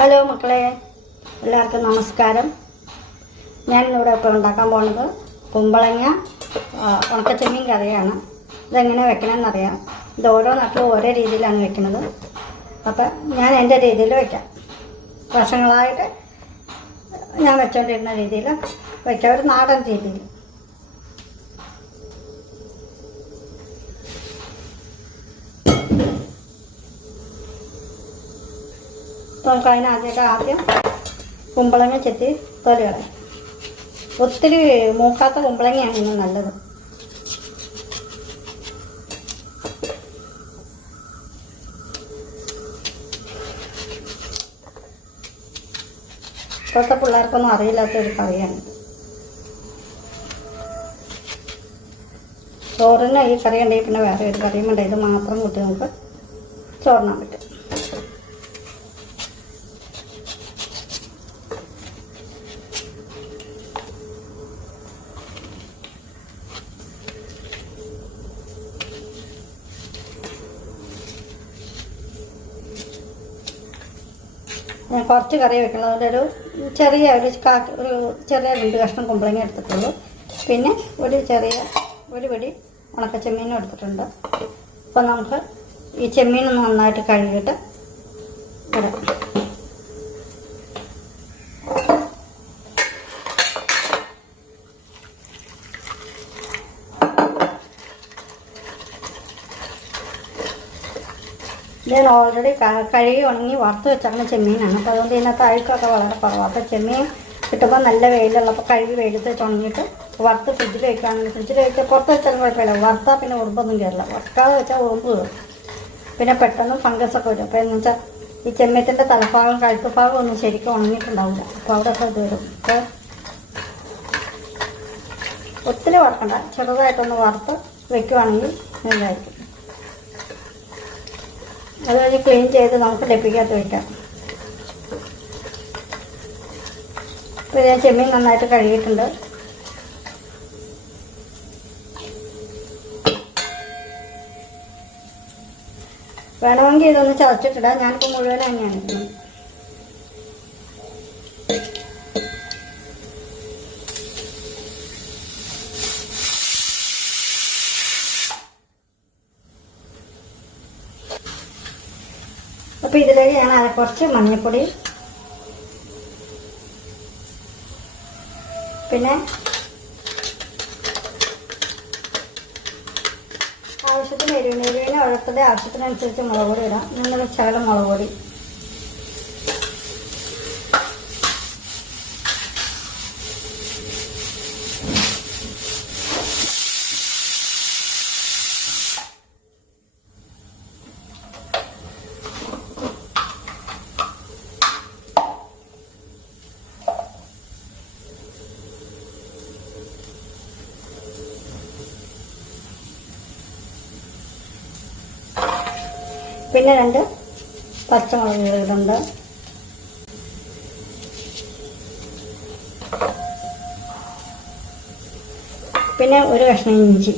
Hello മക്കളെ, എല്ലാവർക്കും നമസ്കാരം. ഞാനിന്നിവിടെ ഇപ്പോൾ ഉണ്ടാക്കാൻ പോകുന്നത് കുമ്പളങ്ങ ഉണക്കച്ചെമ്മീൻ കറിയാണ്. ഇതെങ്ങനെ വെക്കണമെന്നറിയാം. ഇത് ഓരോ നാട്ടിലും ഓരോ രീതിയിലാണ് വെക്കുന്നത്. അപ്പം ഞാൻ എൻ്റെ രീതിയിൽ വയ്ക്കാം. വർഷങ്ങളായിട്ട് ഞാൻ വെച്ചുകൊണ്ടിരുന്ന രീതിയിൽ വയ്ക്കാം, ഒരു നാടൻ രീതിയിൽ. നമുക്ക് അതിനാദ്യമൊക്കെ ആദ്യം കുമ്പളങ്ങ ചെത്തി തൊലി കളയാം. ഒത്തിരി മൂക്കാത്ത കുമ്പളങ്ങയാണ് ഇന്ന് നല്ലത്. ഇപ്പോഴത്തെ പിള്ളേർക്കൊന്നും അറിയില്ലാത്തൊരു കറിയാണ്. ചോറിന് ഈ കറി ഉണ്ടെങ്കിൽ പിന്നെ വേറെ ഒരു കറിയും ഉണ്ട്. ഇത് മാത്രം കൂട്ടി നമുക്ക് ചോറിനാൻ പറ്റും. ഞാൻ കുറച്ച് കറി വെക്കുന്നതുകൊണ്ട് ഒരു ചെറിയ ഒരു ചെറിയ 2 കഷ്ണം കുമ്പളങ്ങ എടുത്തിട്ടുള്ളൂ. പിന്നെ ഒരു പിടി ഉണക്കച്ചെമ്മീനും എടുത്തിട്ടുണ്ട്. അപ്പോൾ നമുക്ക് ഈ ചെമ്മീൻ നന്നായിട്ട് കഴുകിയിട്ട് ഇടാം. ഞാൻ ഓൾറെഡി കഴുകി ഉണങ്ങി വറുത്ത് വെച്ചാൽ ചെമ്മീനാണ്. അപ്പോൾ അതുകൊണ്ട് ഇതിനകത്ത് അഴുക്കൊക്കെ വളരെ കുറവാണ്. അപ്പോൾ ചെമ്മീൻ കിട്ടുമ്പോൾ നല്ല വെയിലുള്ളപ്പോൾ കഴുകി വെയിലത്ത് വെച്ച് ഉണങ്ങിയിട്ട് വറുത്ത് ഫ്രിഡ്ജിൽ വയ്ക്കുകയാണെങ്കിൽ ഫ്രിഡ്ജിൽ വെച്ചാൽ പുറത്ത് വെച്ചാലും കുഴപ്പമില്ല. വറുത്താൽ പിന്നെ ഉറുമ്പൊന്നും കയറില്ല. വറുക്കാതെ വെച്ചാൽ ഉറുമ്പ് കയറും. പിന്നെ പെട്ടെന്ന് ഫംഗസൊക്കെ വരും. അപ്പോൾ എന്ന് വെച്ചാൽ ഈ ചെമ്മീത്തിൻ്റെ തലഭാഗം കഴുത്ത് ഭാഗം ഒന്നും ശരിക്കും ഉണങ്ങിയിട്ടുണ്ടാവില്ല. അപ്പോൾ അവിടെയൊക്കെ ഇത് വരും. അപ്പോൾ ഒത്തിരി വറുക്കണ്ട, ചെറുതായിട്ടൊന്ന് വറുത്ത് വെക്കുകയാണെങ്കിൽ നല്ലതായിരിക്കും. അത് കഴിഞ്ഞ് ക്ലീൻ ചെയ്ത് നമുക്ക് ഡപ്പിക്കകത്ത് വയ്ക്കാം. ഇപ്പോൾ ഞാൻ ചെമ്മീൻ നന്നായിട്ട് കഴുകിയിട്ടുണ്ട്. വേണമെങ്കിൽ ഇതൊന്ന് ചതച്ചിട്ടിടാം. ഞാനിപ്പോൾ മുഴുവൻ തന്നെയാണ് ഇടുന്നത്. അപ്പോൾ ഇതിലേക്ക് ഞാൻ കുറച്ച് മഞ്ഞൾപ്പൊടി, പിന്നെ ആവശ്യത്തിന് എരിവിന് ഉഴപ്പത്തെ ആവശ്യത്തിനനുസരിച്ച് മുളക് പൊടി ഇടാം. ഞങ്ങൾ ശകലം മുളക് പൊടി, പിന്നെ 2 പച്ചമുളക് ഇടുന്നുണ്ട്. പിന്നെ ഒരു കഷ്ണം ഇഞ്ചി.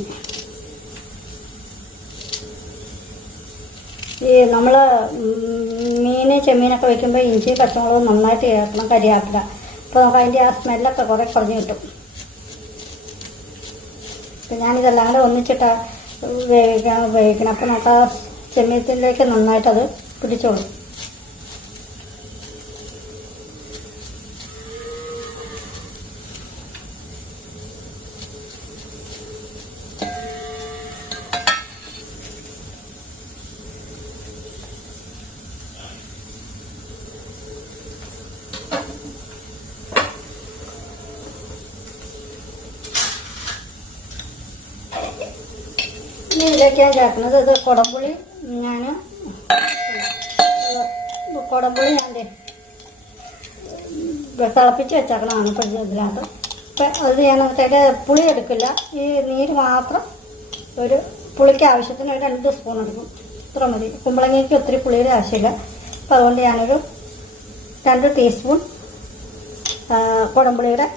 ഈ നമ്മൾ ചെമ്മീനൊക്കെ വയ്ക്കുമ്പോൾ ഇഞ്ചി പച്ചമുളക് നന്നായിട്ട് ചേർക്കണം, കരിയാപ്പില. അപ്പോൾ നമുക്ക് അതിൻ്റെ ആ സ്മെല്ലൊക്കെ കുറേ കുറഞ്ഞ് കിട്ടും. അപ്പം ഞാനിതെല്ലാം കൂടെ ഒന്നിച്ചിട്ട് വേവിക്കണം. അപ്പോൾ നമുക്ക് ആ ചെമ്മീത്തിലേക്ക് നന്നായിട്ടത് പിടിച്ചോളും. ഇനി ഇതിലേക്കാണ് ചേർക്കുന്നത് ഇത് കുടംപുളി. കുടംപുളി ഞാൻ തിളപ്പിച്ച് വെച്ചേക്കണതാണ് ഇപ്പോൾ ഇതിനകത്ത്. അപ്പം അത് ഞാൻ അതിൻ്റെ പുളി എടുക്കില്ല, ഈ നീര് മാത്രം. ഒരു പുളിക്ക് ആവശ്യത്തിന് ഒരു 2 സ്പൂൺ എടുക്കും, ഇത്ര മതി. കുമ്പളങ്ങയ്ക്ക് ഒത്തിരി പുളിയുടെ ആവശ്യമില്ല. അപ്പോൾ അതുകൊണ്ട് ഞാനൊരു 2 ടീസ്പൂൺ കുടംപുളിയുടെ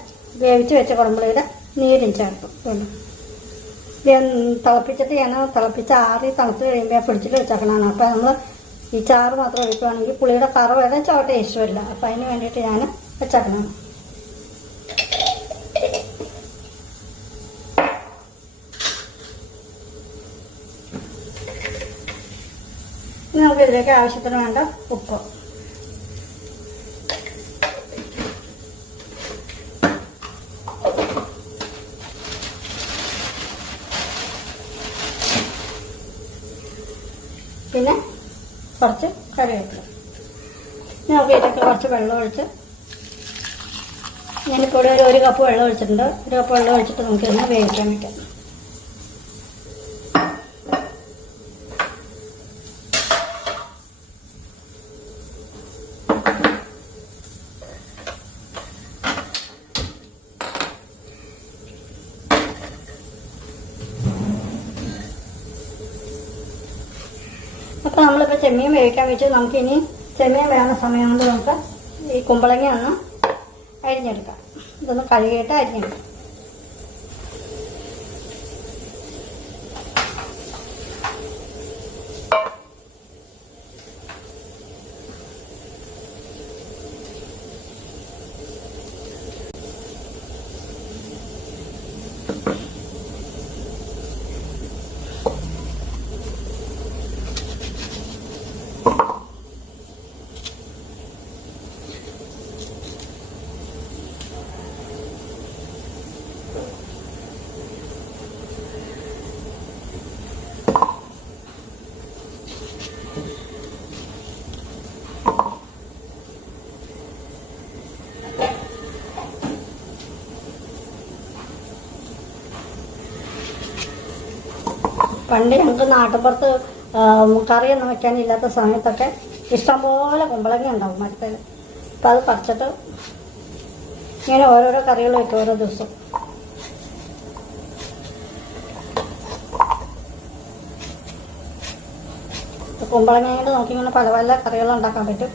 വേവിച്ച് വെച്ച കുടംപുളിയുടെ നീരും ചേർക്കും. തിളപ്പിച്ചിട്ട് ഞാൻ തിളപ്പിച്ച് ആറി തണുത്ത് കഴിയുമ്പോൾ ഫ്രിഡ്ജിൽ വെച്ചേക്കണതാണ്. അപ്പോൾ നമ്മൾ ഈ ചാറ് മാത്രം ഒഴിക്കുകയാണെങ്കിൽ പുളിയുടെ കറ വേറെ ചോട്ട ഇഷ്ടമില്ല. അപ്പം അതിന് വേണ്ടിയിട്ട് ഞാൻ വെച്ചേക്കണം. ഇനി നമുക്ക് ഇതിലേക്ക് ആവശ്യത്തിന് വേണ്ട ഉപ്പ്. പിന്നെ കുറച്ച് കറിവേപ്പില. നമുക്ക് ഇതിലേക്ക് കുറച്ച് വെള്ളം ഒഴിച്ച്, ഞാനിപ്പോൾ ഇവിടെ ഒരു കപ്പ് വെള്ളം ഒഴിച്ചിട്ടുണ്ട്. ഒരു കപ്പ് വെള്ളം ഒഴിച്ചിട്ട് നമുക്ക് ഇതിനെ വേവിക്കാൻ വയ്ക്കാം. അപ്പോൾ നമ്മളിപ്പോൾ ചെമ്മീൻ വേവിക്കാൻ വെച്ച് നമുക്കിനി ചെമ്മീൻ വേണ സമയം കൊണ്ട് നമുക്ക് ഈ കുമ്പളങ്ങ ഒന്ന് അരിഞ്ഞെടുക്കാം. ഇതൊന്ന് കഴുകിയിട്ട് അരിഞ്ഞെടുക്കാം. പണ്ട് ഞങ്ങൾക്ക് നാട്ടുപുറത്ത് കറിയൊന്നും വെക്കാനില്ലാത്ത സമയത്തൊക്കെ ഇഷ്ടംപോലെ കുമ്പളങ്ങ ഉണ്ടാവും മരത്തിൽ. അപ്പം അത് പറിച്ചിട്ട് ഇങ്ങനെ ഓരോരോ കറികൾ വയ്ക്കും ഓരോ ദിവസം. കുമ്പളങ്ങ കൊണ്ട് നമുക്കിങ്ങനെ പല പല കറികൾ ഉണ്ടാക്കാൻ പറ്റും.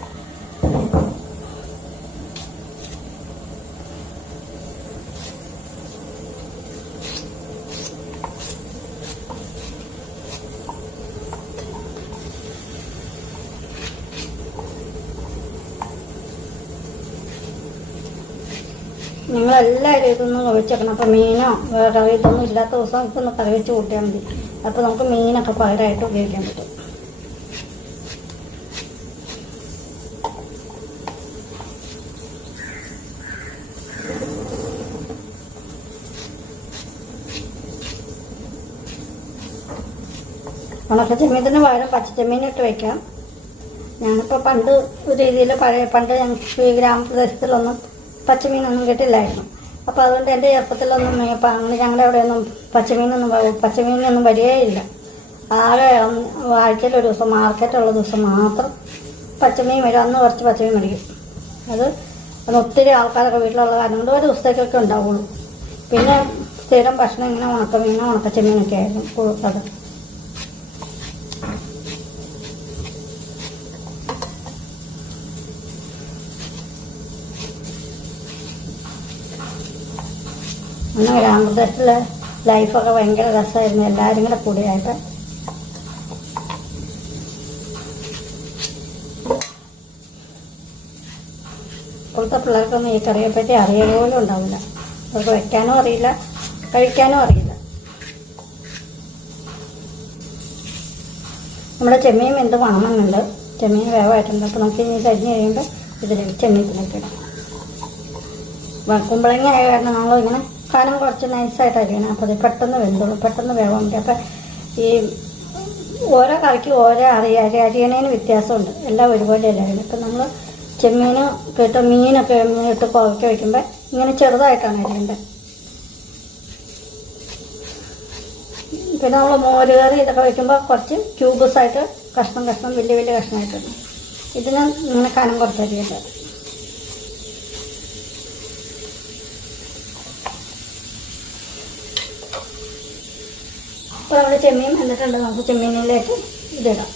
നിങ്ങളെല്ലാവരും ഇതൊന്നും കഴിച്ചേക്കണം. അപ്പോൾ മീനോ വേറെ ഇതൊന്നും ഇല്ലാത്ത ദിവസം ഇതൊന്ന് കറി വെച്ച് കൂട്ടിയാൽ മതി. അപ്പോൾ നമുക്ക് മീനൊക്കെ പകരമായിട്ട് ഉപയോഗിക്കാൻ പറ്റും. ഉണക്ക ചെമ്മീനത്തിന് പകരം പച്ചച്ചെമ്മീനിട്ട് വയ്ക്കാം. ഞാനിപ്പോൾ പണ്ട് ഒരു രീതിയിൽ പണ്ട് ഞങ്ങൾക്ക് ഈ ഗ്രാമപ്രദേശത്തിലൊന്നും പച്ചമീനൊന്നും കിട്ടില്ലായിരുന്നു. അപ്പോൾ അതുകൊണ്ട് എൻ്റെ ചെറുപ്പത്തിലൊന്നും ഞങ്ങളുടെ അവിടെയൊന്നും പച്ചമീനൊന്നും വരികയില്ല. ആകെ ആഴ്ചയിലൊരു ദിവസം മാർക്കറ്റുള്ള ദിവസം മാത്രം പച്ചമീൻ വരും. അന്ന് കുറച്ച് പച്ചമീൻ മേടിക്കും. അത് ഒത്തിരി ആൾക്കാരൊക്കെ വീട്ടിലുള്ള കാരണം കൊണ്ട് ഒരു ദിവസത്തേക്കൊക്കെ ഉണ്ടാവുള്ളൂ. പിന്നെ സ്ഥിരം ഭക്ഷണം ഇങ്ങനെ ഉണക്കമീനോ ഉണക്കച്ചെമ്മീനൊക്കെ ആയിരുന്നു കൊടുത്തത്. അന്ന് ഗ്രാമപ്രദേശത്തിലെ ലൈഫൊക്കെ ഭയങ്കര രസമായിരുന്നു. എല്ലാവരും കൂടെ കൂടിയായിട്ട് ഇപ്പോഴത്തെ പിള്ളേർക്കൊന്നും ഈ കറിയെപ്പറ്റി അറിയുക പോലും ഉണ്ടാവില്ല. അവർക്ക് വയ്ക്കാനും അറിയില്ല, കഴിക്കാനും അറിയില്ല. നമ്മുടെ ചെമ്മീൻ എന്ത് വേണമെന്നുണ്ട്. ചെമ്മീൻ വേവായിട്ടുണ്ട്. അപ്പോൾ നമുക്ക് ഇനി കഴിഞ്ഞ് കഴിയുമ്പോൾ ഇതിലേക്ക് ചെമ്മീനിലേക്ക് ഇടാം. കുമ്പളങ്ങ ആയ കാരണം നമ്മളിങ്ങനെ കനം കുറച്ച് നൈസായിട്ട് അരിയണം. അപ്പോൾ അത് പെട്ടെന്ന് വെന്തോളും, പെട്ടെന്ന് വേവാൻ പറ്റും. അപ്പം ഈ ഓരോ കറിക്ക് ഓരോ അരിയണേന് വ്യത്യാസമുണ്ട്. എല്ലാം ഒരുപോലെ അല്ലായിരുന്നു. ഇപ്പം നമ്മൾ ചെമ്മീൻ ഇട്ട് മീനൊക്കെ ഇട്ട് കുഴക്കി വയ്ക്കുമ്പോൾ ഇങ്ങനെ ചെറുതായിട്ടാണ് അരിയേണ്ടത്. പിന്നെ നമ്മൾ മോര് കറി ഇതൊക്കെ വയ്ക്കുമ്പോൾ കുറച്ച് ക്യൂബ്സായിട്ട് കഷ്ണം വലിയ വലിയ കഷ്ണമായിട്ടുണ്ട്. ഇതിന് ഇങ്ങനെ കനം കുറച്ച് അരിയേണ്ടത്. അപ്പോൾ നമ്മൾ ചെമ്മീൻ എന്നിട്ടുണ്ട്. നമുക്ക് ചെമ്മീനിലേക്ക് ഇതിടാം.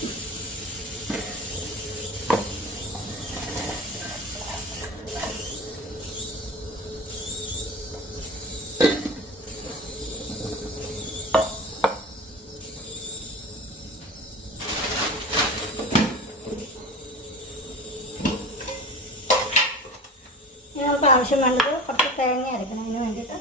ആവശ്യം വേണ്ടത് കുറച്ച് തേങ്ങ അരക്കണം. അതിന് വേണ്ടിയിട്ട്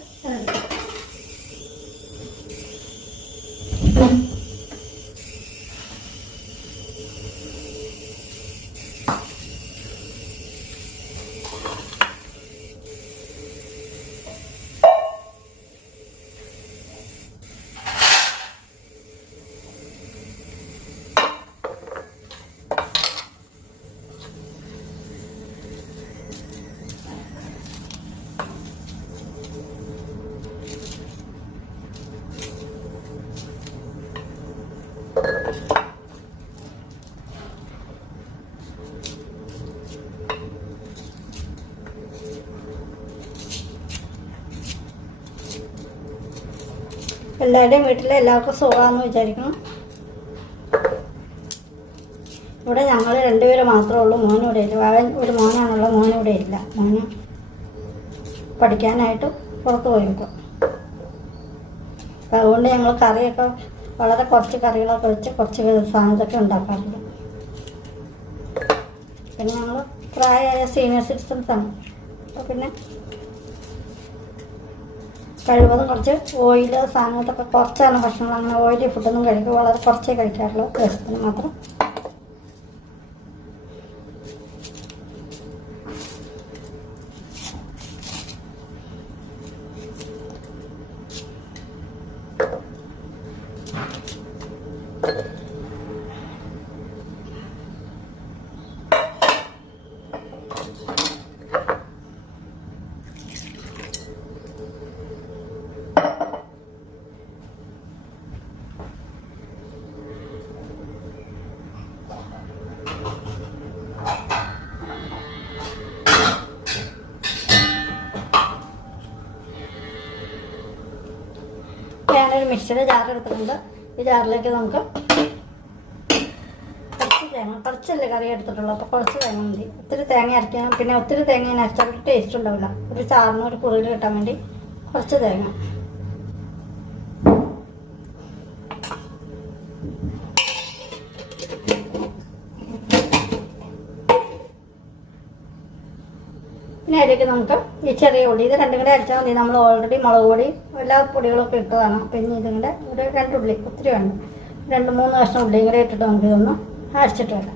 എല്ലാവരുടെയും വീട്ടിൽ എല്ലാവർക്കും സുഖമാണെന്ന് വിചാരിക്കണം. ഇവിടെ ഞങ്ങൾ രണ്ടുപേരും മാത്രമേ ഉള്ളൂ. മോനിവിടെ ഇല്ല. അവൻ ഒരു മോനാണുള്ള, മോനിവിടെ ഇല്ല. മോന് പഠിക്കാനായിട്ട് പുറത്ത് പോയിരിക്കും. അപ്പം അതുകൊണ്ട് ഞങ്ങൾ കറിയൊക്കെ വളരെ കുറച്ച് കറികളൊക്കെ വെച്ച് കുറച്ച് സാധനത്തൊക്കെ ഉണ്ടാക്കാറുണ്ട്. പിന്നെ ഞങ്ങൾ പ്രായമായ സീനിയർ സിറ്റിസൺസാണ്. അപ്പോൾ പിന്നെ കഴിവതും കുറച്ച് ഓയിൽ സാധനത്തൊക്കെ കുറച്ചാണ് ഭക്ഷണം. അങ്ങനെ ഓയിലി ഫുഡൊന്നും കഴിക്കുക വളരെ കുറച്ചേ കഴിക്കാറുള്ളൂ, ദിവസത്തിന് മാത്രം. ഞാനൊരു മിക്സിയുടെ ജാർ എടുത്തിട്ടുണ്ട്. ഈ ജാറിലേക്ക് നമുക്ക് കുറച്ച് തേങ്ങ, കുറച്ചല്ലേ കറി എടുത്തിട്ടുള്ളൂ, അപ്പോൾ കുറച്ച് തേങ്ങ മതി. ഒത്തിരി തേങ്ങ അരയ്ക്കാൻ, പിന്നെ ഒത്തിരി തേങ്ങ അരച്ചാൽ ടേസ്റ്റ് ഉണ്ടാവില്ല. ഒരു ചാറിന് ഒരു കുറുകിൽ കിട്ടാൻ വേണ്ടി കുറച്ച് തേങ്ങ. പിന്നെ അതിലേക്ക് നമുക്ക് ഈ ചെറിയ ഉള്ളി, ഇത് രണ്ടും കൂടെ അരച്ചാൽ മതി. നമ്മൾ ഓൾറെഡി മുളക് പൊടി എല്ലാ പൊടികളൊക്കെ ഇട്ടതാണ്. പിന്നെ ഇതും കൂടെ ഒരു 2 ഉള്ളി, ഒത്തിരി വേണ്ട, 2-3 കഷ്ണം ഉള്ളിയും കൂടെ ഇട്ടിട്ട് നമുക്ക് ഇതൊന്ന് അരച്ചിട്ട് വരാം.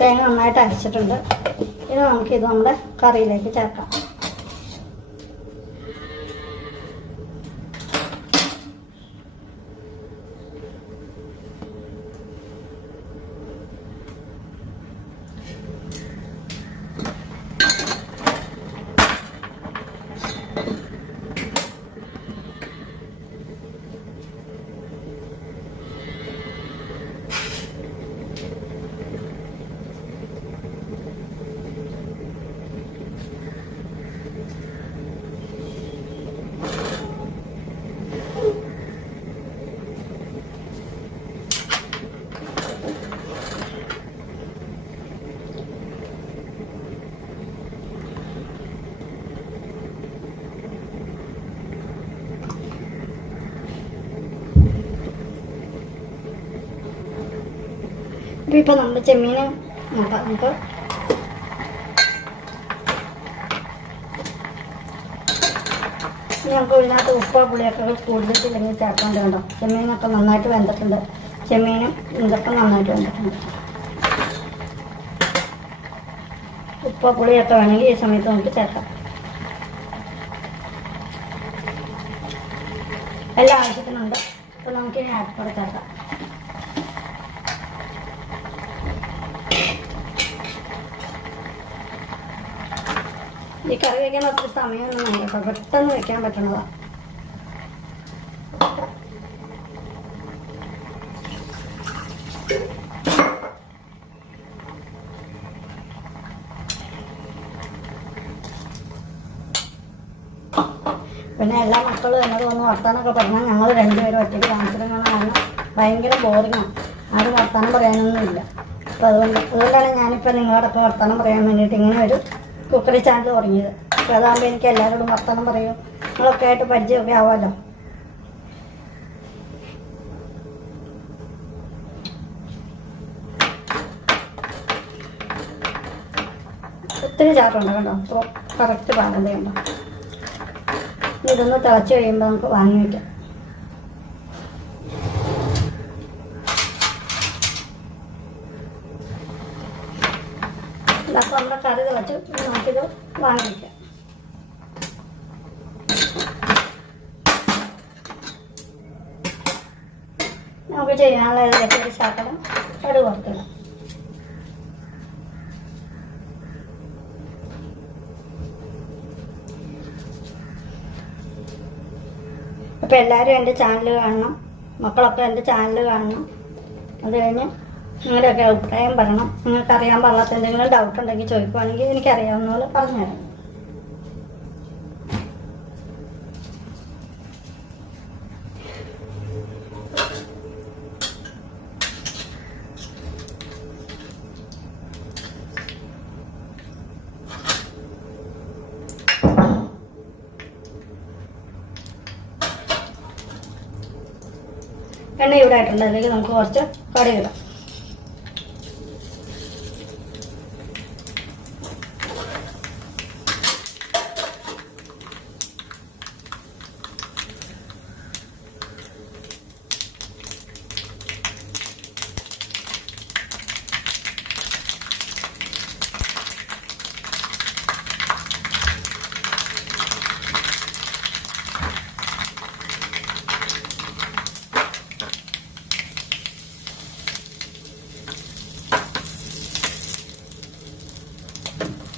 തേങ്ങ നന്നായിട്ട് അരച്ചിട്ടുണ്ട്. ഇനി നമുക്കിത് നമ്മുടെ കറിയിലേക്ക് ചേർക്കാം. ഇപ്പോൾ നമ്മൾ ചെമ്മീൻ നോക്കാം. നമുക്ക് ഇതിനകത്ത് ഉപ്പ പുളിയൊക്കെ കൂടുതലില്ലെങ്കിൽ ചേർക്കാണ്ട് കണ്ടോ. ചെമ്മീനൊക്കെ നന്നായിട്ട് വെന്തിട്ടുണ്ട്. ചെമ്മീനും ഇതൊക്കെ നന്നായിട്ട് വെന്തിട്ടുണ്ട്. ഉപ്പ പുളിയൊക്കെ വേണമെങ്കിൽ ഈ സമയത്ത് നമുക്ക് ചേർക്കാം. എല്ലാ ആവശ്യത്തിനുണ്ട്. അപ്പോൾ നമുക്കിനി ആപ്പിൾ ചേർക്കാം. ഈ കറി വയ്ക്കാൻ ഒത്തിരി സമയമൊന്നും വേണ്ട കേട്ടോ, പെട്ടെന്ന് വെക്കാൻ പറ്റണതാണ്. പിന്നെ എല്ലാ മക്കളും എന്നോട് വന്ന് വർത്താനമൊക്കെ പറഞ്ഞാൽ ഞങ്ങൾ രണ്ടുപേരും ഒറ്റയ്ക്ക് താമസിക്കണം കാരണം ഭയങ്കര ബോറിങ്ങാണ്. ആരും വർത്താനം പറയാനൊന്നുമില്ല. അപ്പോൾ അതുകൊണ്ടാണ് ഞാനിപ്പോൾ നിങ്ങളോടൊപ്പം വർത്താനം പറയാൻ വേണ്ടിയിട്ട് ഇങ്ങനെ ഒരു കുക്കറി ചാനൽ തുടങ്ങിയത്. അപ്പോൾ അതാകുമ്പോൾ എനിക്ക് എല്ലാവരോടും വർത്താനം പറയും, നിങ്ങളൊക്കെ ആയിട്ട് പരിചയമൊക്കെ ആവാമല്ലോ. ഒത്തിരി ചാറുണ്ട് കേട്ടോ. അപ്പോൾ കറക്റ്റ് പാകം ചെയ്യണ്ടോ. ഇതൊന്ന് തിളച്ച് കഴിയുമ്പോൾ നമുക്ക് വാങ്ങി വയ്ക്കാം. അപ്പോൾ നമ്മുടെ കറി തിളച്ച് നമുക്കിത് വാങ്ങി വയ്ക്കാം. നമുക്ക് ചെയ്യാനുള്ള ഇതിലേക്ക് ഒരു ശകലം കടുക് വറുത്തിടാം. അപ്പോൾ എല്ലാവരും എൻ്റെ ചാനൽ കാണണം, മക്കളൊക്കെ എൻ്റെ ചാനൽ കാണണം. അത് കഴിഞ്ഞ് നിങ്ങളുടെയൊക്കെ അഭിപ്രായം പറയണം. നിങ്ങൾക്ക് അറിയാൻ പാടില്ലാത്ത എന്തെങ്കിലും ഡൗട്ട് ഉണ്ടെങ്കിൽ ചോദിക്കുവാണെങ്കിൽ എനിക്കറിയാവുന്ന പോലെ പറഞ്ഞുതരാം. എണ്ണ ഇവിടെ ആയിട്ടുണ്ട്. അതിലേക്ക് നമുക്ക് കുറച്ച് കടുക് ഇടാം.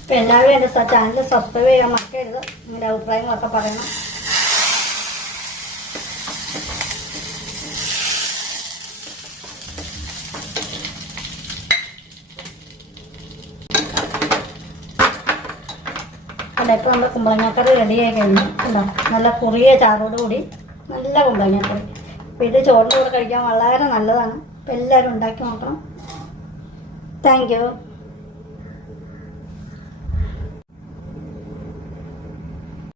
അപ്പോൾ എല്ലാവരും എൻ്റെ ചാനൽ സബ്സ്ക്രൈബ് ചെയ്യാൻ മറക്കരുത്. നിങ്ങളുടെ അഭിപ്രായങ്ങളൊക്കെ പറയണം. അല്ല, ഇപ്പോൾ നമ്മുടെ കുമ്പളങ്ങക്കറി റെഡിയായി കഴിഞ്ഞു. ഉണ്ടോ, നല്ല കുറിയ ചാറോടുകൂടി നല്ല കുമ്പളങ്ങക്കറി. അപ്പോൾ ഇത് ചോറിൻ്റെ കൂടെ കഴിക്കാൻ വളരെ നല്ലതാണ്. അപ്പോൾ എല്ലാവരും ഉണ്ടാക്കി നോക്കണം. Thank you.